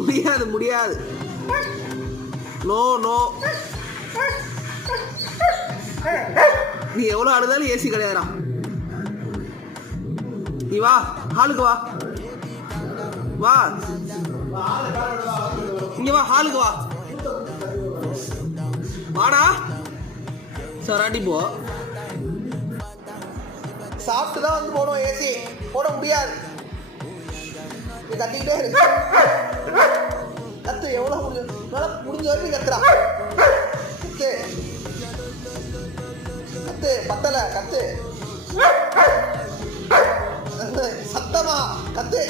முடியாது முடியாது. No no. நீ எவ்வளோ அழுதாலும் ஏசி கிடையாதுடா. நீ வா, ஹாலுக்கு வா. வா இங்க வா, ஹாலுக்கு வா. வாடா சராட்டி போ. சாப்பிட்டு தான் வந்து போடும். ஏசி போட முடியாது. நீ கத்திக்கிட்டே இருக்கு. கத்து எவ்வளோ முடிஞ்ச வரைக்கும் கத்துறா. கத்து கத்து பத்தல. கத்து சத்தமா கத்து.